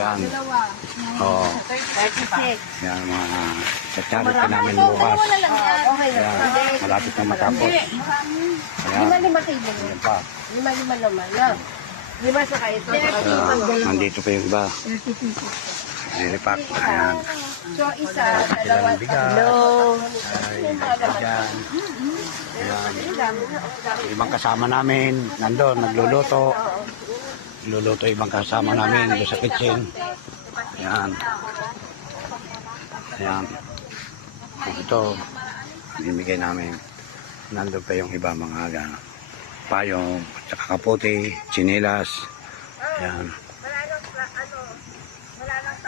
Ayan. Dalawa. Oo. 36. Yan, mga charity namin bukas. Okay na. Ayan, malapit na matapos. Ayan. Lima kayo. Ayan pa. Lima naman. No? Lima sa kayo. Nandito pa yung iba. Nilipak. Ayan. So, isa, Sila dalawa, ng bigas. tatlo. Ay, ayan. Ayan. Yung ibang kasama namin, nandun, nagluluto. Luluto ibang kasama namin doon sa kitchen. Ayan. Ayan. Ito, binibigay namin. Nandun pa yung iba mga payong, tsaka kaputi, chinilas. Ayan.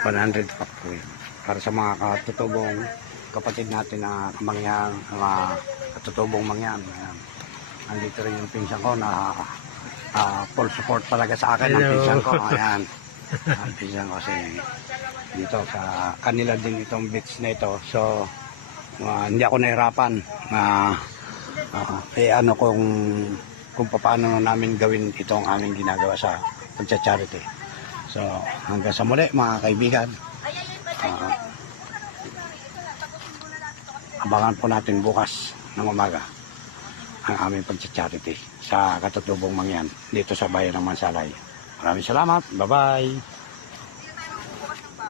100 pack po yun. Para sa mga katutubong kapatid natin na mangyan, mga katutubong mangyan. Ayan. Andito rin yung pinsan ko na full support talaga sa akin ng pinsan ko. Ayan. Ang pinsan ko kasi dito sa kanila din itong beach na ito. So, hindi ako nahirapan na ano kung paano namin gawin itong aming ginagawa sa pagcha-charity. So, hanggang sa muli mga kaibigan. Abangan po natin bukas ng umaga ang aming pagcha-charity sa katutubong mangyan dito sa bayan ng Mansalay. Maraming salamat. Bye-bye.